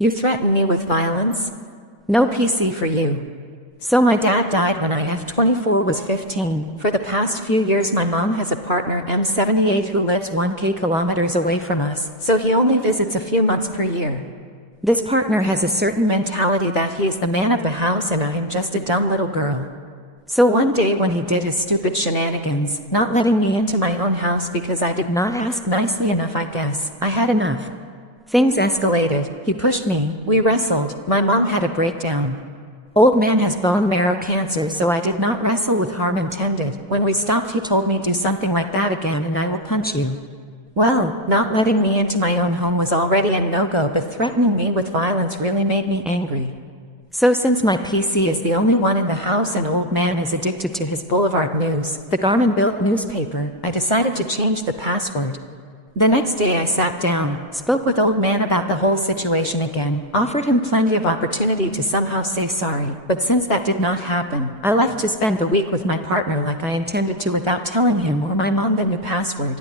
You threaten me with violence? No PC for you. So my dad died when I F24 was 15. For the past few years my mom has a partner M78 who lives 1k kilometers away from us, so he only visits a few months per year. This partner has a certain mentality that he is the man of the house and I am just a dumb little girl. So one day when he did his stupid shenanigans, not letting me into my own house because I did not ask nicely enough, I guess, I had enough. Things escalated, he pushed me, we wrestled, my mom had a breakdown. Old man has bone marrow cancer, so I did not wrestle with harm intended. When we stopped he told me do something like that again and I will punch you. Well, not letting me into my own home was already a no-go, but threatening me with violence really made me angry. So since my PC is the only one in the house and old man is addicted to his Boulevard News, the Garmin-built newspaper, I decided to change the password. The next day I sat down, spoke with old man about the whole situation again, offered him plenty of opportunity to somehow say sorry, but since that did not happen, I left to spend the week with my partner like I intended to without telling him or my mom the new password.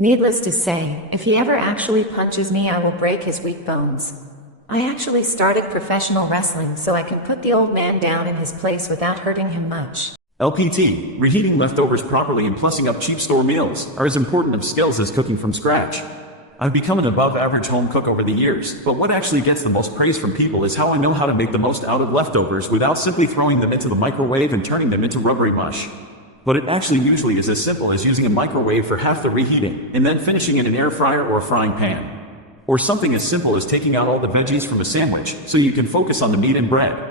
Needless to say, if he ever actually punches me I will break his weak bones. I actually started professional wrestling so I can put the old man down in his place without hurting him much. LPT, reheating leftovers properly and plussing up cheap store meals are as important of skills as cooking from scratch. I've become an above average home cook over the years, but what actually gets the most praise from people is how I know how to make the most out of leftovers without simply throwing them into the microwave and turning them into rubbery mush. But it actually usually is as simple as using a microwave for half the reheating, and then finishing in an air fryer or a frying pan. Or something as simple as taking out all the veggies from a sandwich, so you can focus on the meat and bread.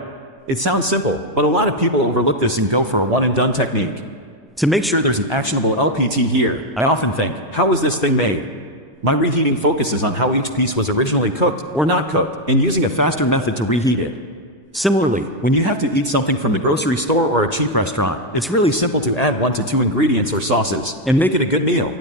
It sounds simple, but a lot of people overlook this and go for a one-and-done technique. To make sure there's an actionable LPT here, I often think, how was this thing made? My reheating focuses on how each piece was originally cooked, or not cooked, and using a faster method to reheat it. Similarly, when you have to eat something from the grocery store or a cheap restaurant, it's really simple to add 1 to 2 ingredients or sauces, and make it a good meal.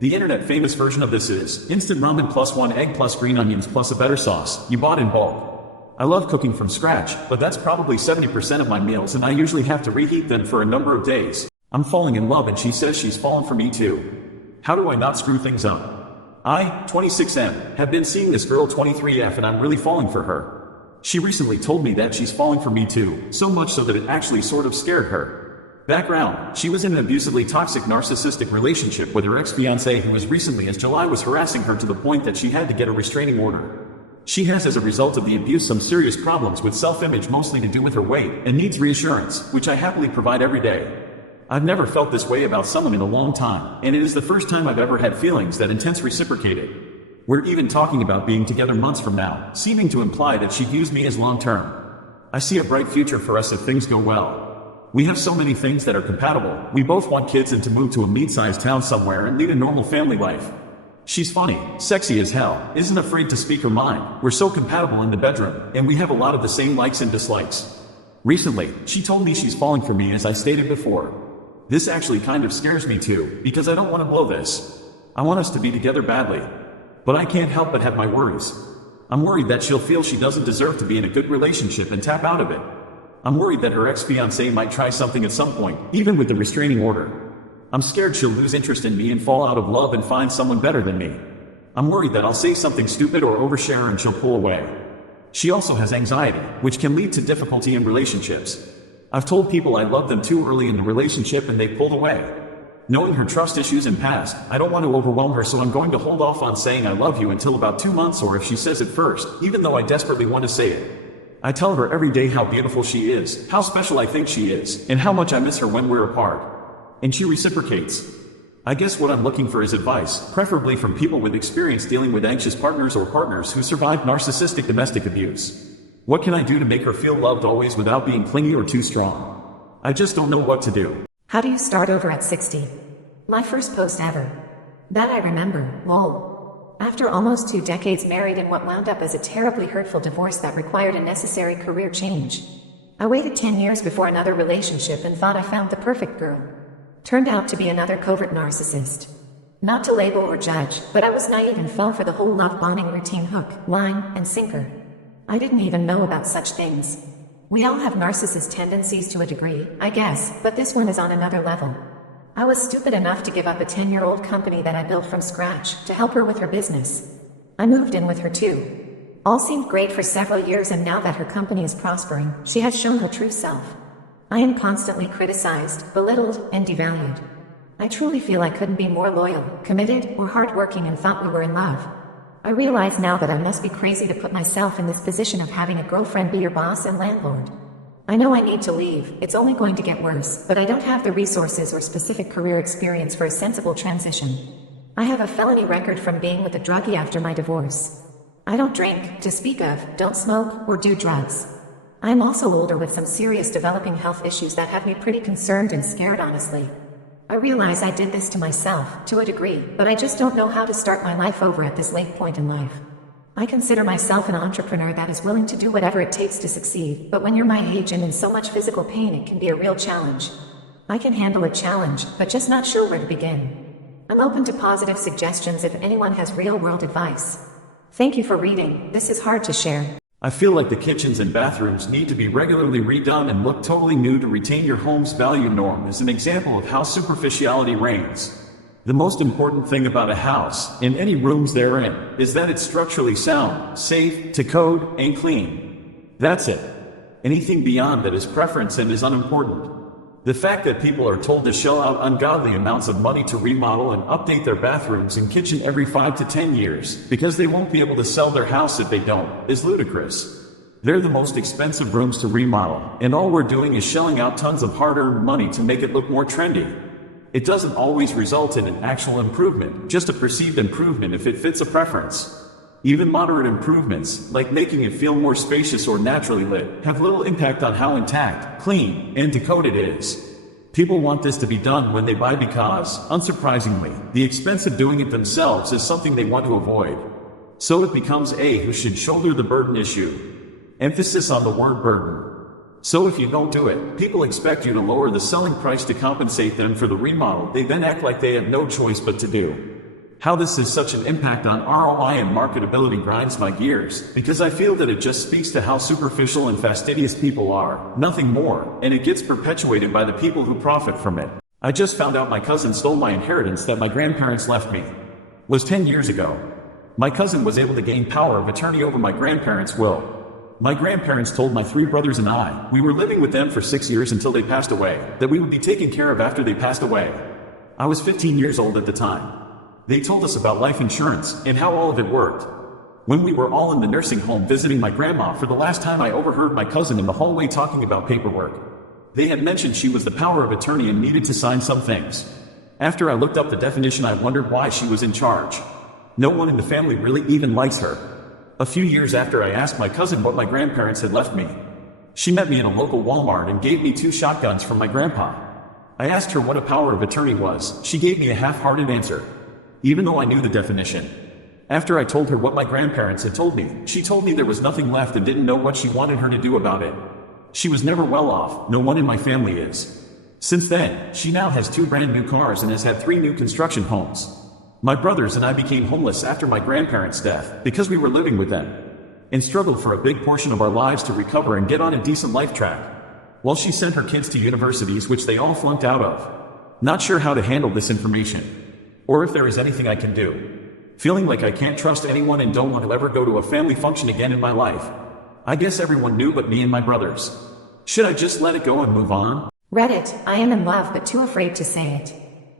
The internet famous version of this is instant ramen plus 1 egg plus green onions plus a better sauce you bought in bulk. I love cooking from scratch, but that's probably 70% of my meals and I usually have to reheat them for a number of days. I'm falling in love and she says she's fallen for me too. How do I not screw things up? I, 26M, have been seeing this girl 23F and I'm really falling for her. She recently told me that she's falling for me too, so much so that it actually sort of scared her. Background, she was in an abusively toxic narcissistic relationship with her ex-fiancé who as recently as July was harassing her to the point that she had to get a restraining order. She has as a result of the abuse some serious problems with self-image, mostly to do with her weight, and needs reassurance, which I happily provide every day. I've never felt this way about someone in a long time, and it is the first time I've ever had feelings that intense reciprocated. We're even talking about being together months from now, seeming to imply that she views me as long-term. I see a bright future for us if things go well. We have so many things that are compatible. We both want kids and to move to a mid-sized town somewhere and lead a normal family life. She's funny, sexy as hell, isn't afraid to speak her mind. We're so compatible in the bedroom, and we have a lot of the same likes and dislikes. Recently, she told me she's falling for me as I stated before. This actually kind of scares me too, because I don't want to blow this. I want us to be together badly. But I can't help but have my worries. I'm worried that she'll feel she doesn't deserve to be in a good relationship and tap out of it. I'm worried that her ex-fiancé might try something at some point, even with the restraining order. I'm scared she'll lose interest in me and fall out of love and find someone better than me. I'm worried that I'll say something stupid or overshare and she'll pull away. She also has anxiety, which can lead to difficulty in relationships. I've told people I love them too early in the relationship and they pulled away. Knowing her trust issues and past, I don't want to overwhelm her, so I'm going to hold off on saying I love you until about 2 months, or if she says it first, even though I desperately want to say it. I tell her every day how beautiful she is, how special I think she is, and how much I miss her when we're apart. And she reciprocates. I guess what I'm looking for is advice, preferably from people with experience dealing with anxious partners or partners who survived narcissistic domestic abuse. What can I do to make her feel loved always without being clingy or too strong? I just don't know what to do. How do you start over at 60? My first post ever. That I remember, lol. After almost 2 decades married in what wound up as a terribly hurtful divorce that required a necessary career change. I waited 10 years before another relationship and thought I found the perfect girl. Turned out to be another covert narcissist. Not to label or judge, but I was naive and fell for the whole love bombing routine hook, line, and sinker. I didn't even know about such things. We all have narcissist tendencies to a degree, I guess, but this one is on another level. I was stupid enough to give up a 10-year-old company that I built from scratch to help her with her business. I moved in with her too. All seemed great for several years, and now that her company is prospering, she has shown her true self. I am constantly criticized, belittled, and devalued. I truly feel I couldn't be more loyal, committed, or hardworking and thought we were in love. I realize now that I must be crazy to put myself in this position of having a girlfriend be your boss and landlord. I know I need to leave, it's only going to get worse, but I don't have the resources or specific career experience for a sensible transition. I have a felony record from being with a druggie after my divorce. I don't drink, to speak of, don't smoke, or do drugs. I am also older with some serious developing health issues that have me pretty concerned and scared, honestly. I realize I did this to myself, to a degree, but I just don't know how to start my life over at this late point in life. I consider myself an entrepreneur that is willing to do whatever it takes to succeed, but when you're my age and in so much physical pain, it can be a real challenge. I can handle a challenge, but just not sure where to begin. I'm open to positive suggestions if anyone has real-world advice. Thank you for reading. This is hard to share. I feel like the kitchens and bathrooms need to be regularly redone and look totally new to retain your home's value norm as an example of how superficiality reigns. The most important thing about a house, in any rooms therein, is that it's structurally sound, safe, to code, and clean. That's it. Anything beyond that is preference and is unimportant. The fact that people are told to shell out ungodly amounts of money to remodel and update their bathrooms and kitchen every 5 to 10 years, because they won't be able to sell their house if they don't, is ludicrous. They're the most expensive rooms to remodel, and all we're doing is shelling out tons of hard-earned money to make it look more trendy. It doesn't always result in an actual improvement, just a perceived improvement if it fits a preference. Even moderate improvements, like making it feel more spacious or naturally lit, have little impact on how intact, clean, and decoded it is. People want this to be done when they buy because, unsurprisingly, the expense of doing it themselves is something they want to avoid. So it becomes who should shoulder the burden issue. Emphasis on the word burden. So if you don't do it, people expect you to lower the selling price to compensate them for the remodel. They then act like they have no choice but to do. How this has such an impact on ROI and marketability grinds my gears, because I feel that it just speaks to how superficial and fastidious people are, nothing more, and it gets perpetuated by the people who profit from it. I just found out my cousin stole my inheritance that my grandparents left me. Was 10 years ago. My cousin was able to gain power of attorney over my grandparents' will. My grandparents told my 3 brothers and I, we were living with them for 6 years until they passed away, that we would be taken care of after they passed away. I was 15 years old at the time. They told us about life insurance and how all of it worked. When we were all in the nursing home visiting my grandma for the last time, I overheard my cousin in the hallway talking about paperwork. They had mentioned she was the power of attorney and needed to sign some things. After I looked up the definition, I wondered why she was in charge. No one in the family really even likes her. A few years after I asked my cousin what my grandparents had left me, she met me in a local Walmart and gave me 2 shotguns from my grandpa. I asked her what a power of attorney was. She gave me a half-hearted answer, even though I knew the definition. After I told her what my grandparents had told me, she told me there was nothing left and didn't know what she wanted her to do about it. She was never well off, no one in my family is. Since then, she now has 2 brand new cars and has had 3 new construction homes. My brothers and I became homeless after my grandparents' death, because we were living with them, and struggled for a big portion of our lives to recover and get on a decent life track, while she sent her kids to universities which they all flunked out of. Not sure how to handle this information, or if there is anything I can do. Feeling like I can't trust anyone and don't want to ever go to a family function again in my life. I guess everyone knew but me and my brothers. Should I just let it go and move on? Reddit, I am in love but too afraid to say it.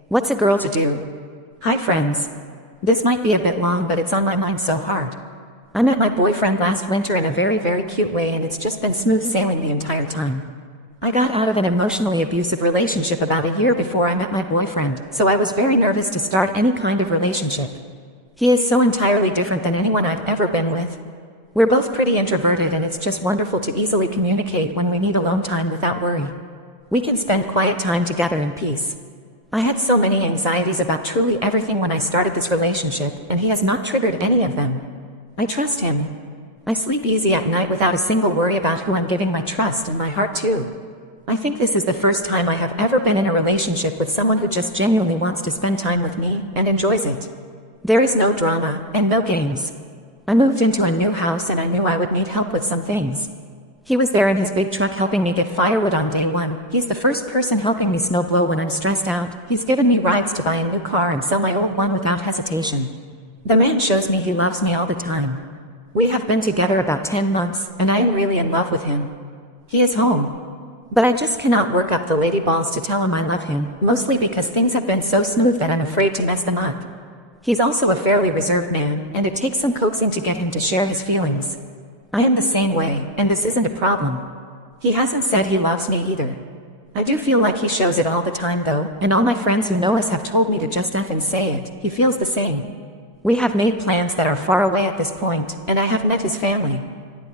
What's a girl to do? Hi friends. This might be a bit long, but it's on my mind so hard. I met my boyfriend last winter in a very, very cute way, and it's just been smooth sailing the entire time. I got out of an emotionally abusive relationship about a year before I met my boyfriend, so I was very nervous to start any kind of relationship. He is so entirely different than anyone I've ever been with. We're both pretty introverted, and it's just wonderful to easily communicate when we need alone time without worry. We can spend quiet time together in peace. I had so many anxieties about truly everything when I started this relationship, and he has not triggered any of them. I trust him. I sleep easy at night without a single worry about who I'm giving my trust and my heart to. I think this is the first time I have ever been in a relationship with someone who just genuinely wants to spend time with me and enjoys it. There is no drama and no games. I moved into a new house and I knew I would need help with some things. He was there in his big truck helping me get firewood on day 1. He's the first person helping me snowblow when I'm stressed out. He's given me rides to buy a new car and sell my old one without hesitation. The man shows me he loves me all the time. We have been together about 10 months, and I am really in love with him. He is home. But I just cannot work up the lady balls to tell him I love him, mostly because things have been so smooth that I'm afraid to mess them up. He's also a fairly reserved man, and it takes some coaxing to get him to share his feelings. I am the same way, and this isn't a problem. He hasn't said he loves me either. I do feel like he shows it all the time though, and all my friends who know us have told me to just effing say it. He feels the same. We have made plans that are far away at this point, and I have met his family.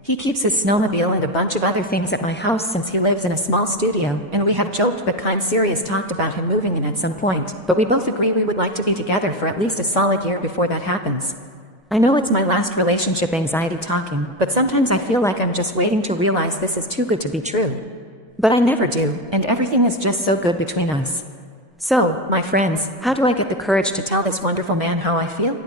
He keeps his snowmobile and a bunch of other things at my house since he lives in a small studio, and we have joked but kind serious talked about him moving in at some point, but we both agree we would like to be together for at least a solid year before that happens. I know it's my last relationship anxiety talking, but sometimes I feel like I'm just waiting to realize this is too good to be true. But I never do, and everything is just so good between us. So, my friends, how do I get the courage to tell this wonderful man how I feel?